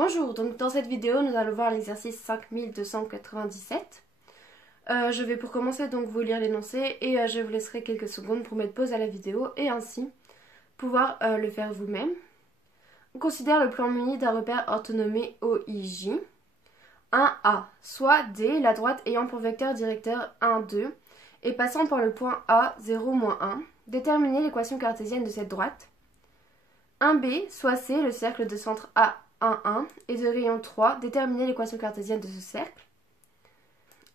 Bonjour, donc dans cette vidéo nous allons voir l'exercice 5297. Je vais pour commencer donc vous lire l'énoncé et je vous laisserai quelques secondes pour mettre pause à la vidéo et ainsi pouvoir le faire vous-même. On considère le plan muni d'un repère orthonomé OIJ 1A, soit D, la droite ayant pour vecteur directeur 1, 2 et passant par le point A, 0, 1. Déterminer l'équation cartésienne de cette droite. 1B, soit C, le cercle de centre A, 1, 1 et de rayon 3, déterminer l'équation cartésienne de ce cercle.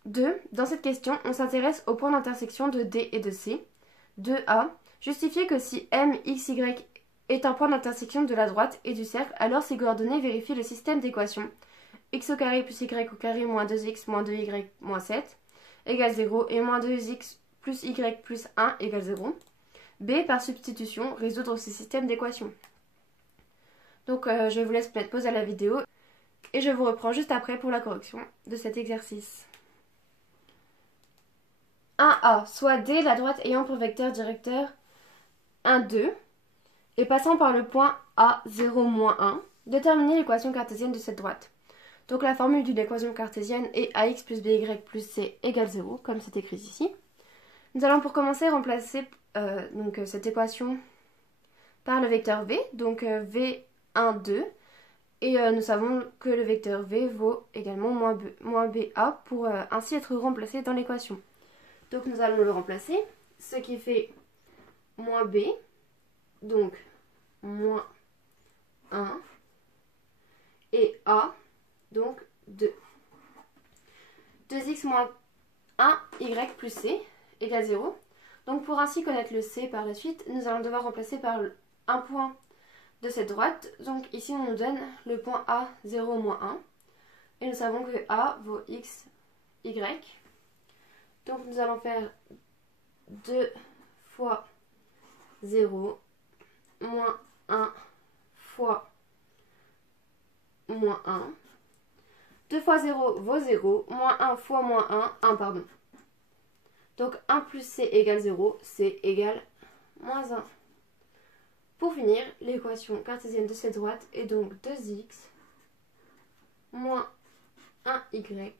2. Dans cette question, on s'intéresse au point d'intersection de D et de C. 2A. Justifier que si M, X, Y est un point d'intersection de la droite et du cercle, alors ses coordonnées vérifient le système d'équations x au carré plus y au carré moins 2x moins 2y moins 7 égale 0 et moins 2x plus y plus 1 égale 0. B. Par substitution, résoudre ces systèmes d'équations. Donc je vous laisse mettre pause à la vidéo et je vous reprends juste après pour la correction de cet exercice. 1A, soit D, la droite ayant pour vecteur directeur 1, 2 et passant par le point A, 0, 1, déterminer l'équation cartésienne de cette droite. Donc la formule d'une équation cartésienne est AX plus BY plus C égale 0, comme c'est écrit ici. Nous allons pour commencer remplacer cette équation par le vecteur V, donc V 1, 2, et nous savons que le vecteur V vaut également moins BA pour ainsi être remplacé dans l'équation. Donc nous allons le remplacer, ce qui fait moins B, donc moins 1, et A, donc 2. 2x moins 1, y plus c égale 0. Donc pour ainsi connaître le c par la suite, nous allons devoir remplacer par un point de cette droite. Donc ici on nous donne le point A, 0, 1. Et nous savons que A vaut x, y. Donc nous allons faire 2 fois 0 moins 1 fois moins 1. 2 fois 0 vaut 0, moins 1 fois moins 1 pardon. Donc 1 plus c égale 0, c égale moins 1. Pour finir, l'équation cartésienne de cette droite est donc 2x moins 1y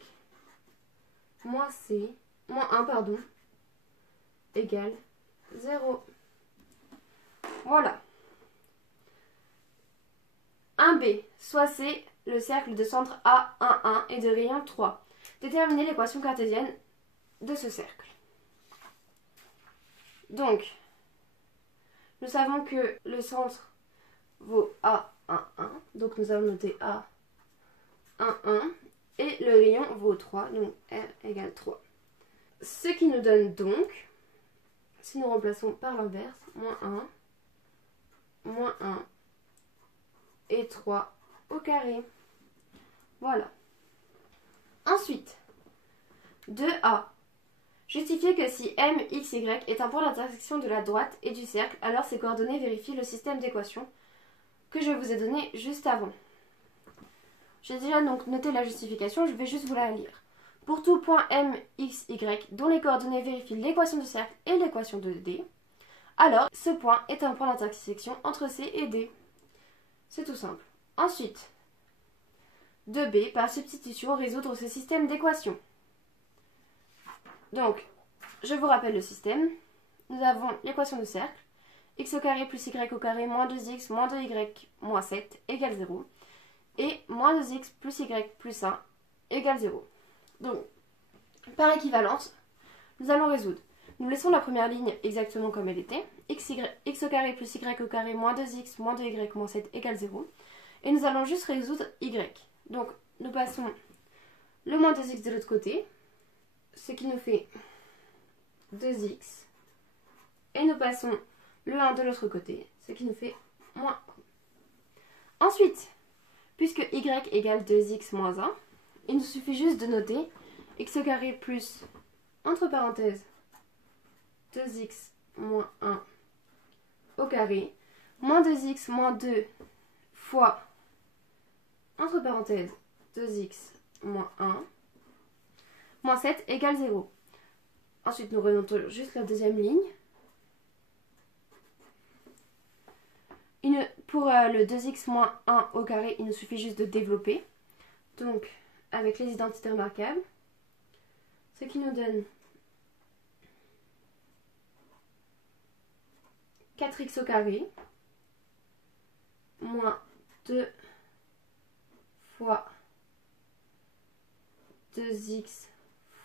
moins c, moins 1 pardon, égale 0. Voilà. 1b, soit c, le cercle de centre A, 1, 1 et de rayon 3. Déterminer l'équation cartésienne de ce cercle. Donc, nous savons que le centre vaut A, 1, 1. Donc nous allons noter A, 1, 1. Et le rayon vaut 3, donc R égale 3. Ce qui nous donne donc, si nous remplaçons par l'inverse, moins 1 et 3 au carré. Voilà. Ensuite, 2A. Justifier que si M, X, Y est un point d'intersection de la droite et du cercle, alors ces coordonnées vérifient le système d'équations que je vous ai donné juste avant. J'ai déjà donc noté la justification, je vais juste vous la lire. Pour tout point M, X, Y, dont les coordonnées vérifient l'équation du cercle et l'équation de D, alors ce point est un point d'intersection entre C et D. C'est tout simple. Ensuite, 2B, par substitution, résoudre ce système d'équations. Donc, je vous rappelle le système. Nous avons l'équation de cercle. X au carré plus y au carré moins 2x moins 2y moins 7 égale 0. Et moins 2x plus y plus 1 égale 0. Donc, par équivalence, nous allons résoudre. Nous laissons la première ligne exactement comme elle était. X au carré plus y au carré moins 2x moins 2y moins 7 égale 0. Et nous allons juste résoudre y. Donc, nous passons le moins 2x de l'autre côté, ce qui nous fait 2x. Et nous passons le 1 de l'autre côté, ce qui nous fait moins 1. Ensuite, puisque y égale 2x moins 1, il nous suffit juste de noter x au carré plus, entre parenthèses, 2x moins 1 au carré, moins 2x moins 2 fois, entre parenthèses, 2x moins 1, moins 7 égale 0. Ensuite, nous renotons juste la deuxième ligne. Pour le 2x moins 1 au carré, il nous suffit juste de développer. Donc, avec les identités remarquables, ce qui nous donne 4x au carré moins 2 fois 2x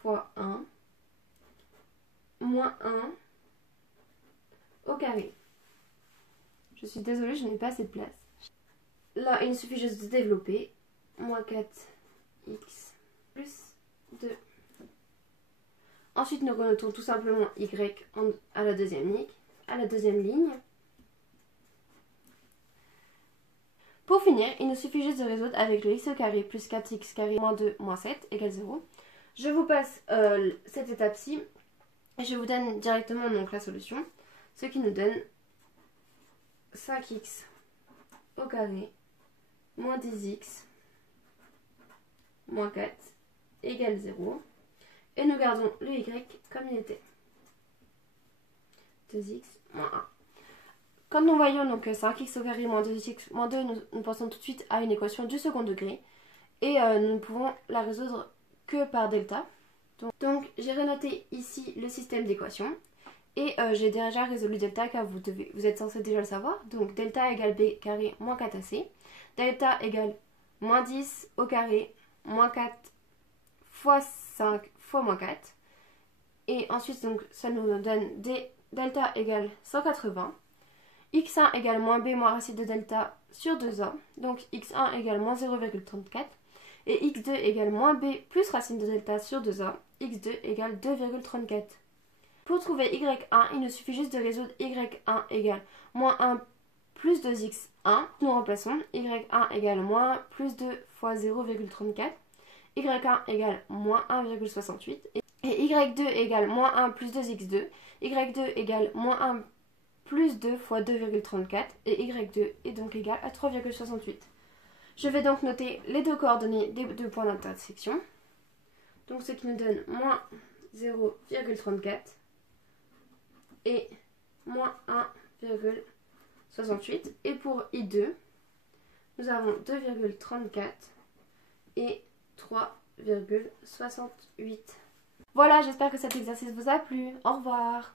fois 1 moins 1 au carré. Je suis désolée, je n'ai pas assez de place. Là, il suffit juste de développer. Moins 4x plus 2. Ensuite, nous renotons tout simplement y à la deuxième ligne. Pour finir, il nous suffit juste de résoudre avec le x au carré plus 4x carré moins 2 moins 7 égale 0. Je vous passe cette étape-ci et je vous donne directement donc la solution. Ce qui nous donne 5x au carré moins 10x moins 4 égale 0. Et nous gardons le y comme il était. 2x moins 1. Quand nous voyons donc 5x au carré moins 2x moins 2, nous pensons tout de suite à une équation du second degré. Et nous ne pouvons la résoudre que par delta. Donc j'ai renoté ici le système d'équations. Et j'ai déjà résolu delta car vous êtes censé déjà le savoir. Donc delta égale b carré moins 4ac. Delta égale moins 10 au carré moins 4 fois 5 fois moins 4. Et ensuite donc ça nous donne delta égale 180. x1 égale moins b moins racine de delta sur 2a. Donc x1 égale moins 0,34. Et x2 égale moins b plus racine de delta sur 2a. x2 égale 2,34. Pour trouver y1, il nous suffit juste de résoudre y1 égale moins 1 plus 2x1. Nous remplaçons y1 égale moins plus 2 fois 0,34. y1 égale moins 1,68. Et y2 égale moins 1 plus 2x2. y2 égale moins 1 plus 2 fois 2,34. Et y2 est donc égal à 3,68. Je vais donc noter les deux coordonnées des deux points d'intersection. Donc ce qui nous donne moins 0,34 et moins 1,68. Et pour I2, nous avons 2,34 et 3,68. Voilà, j'espère que cet exercice vous a plu. Au revoir.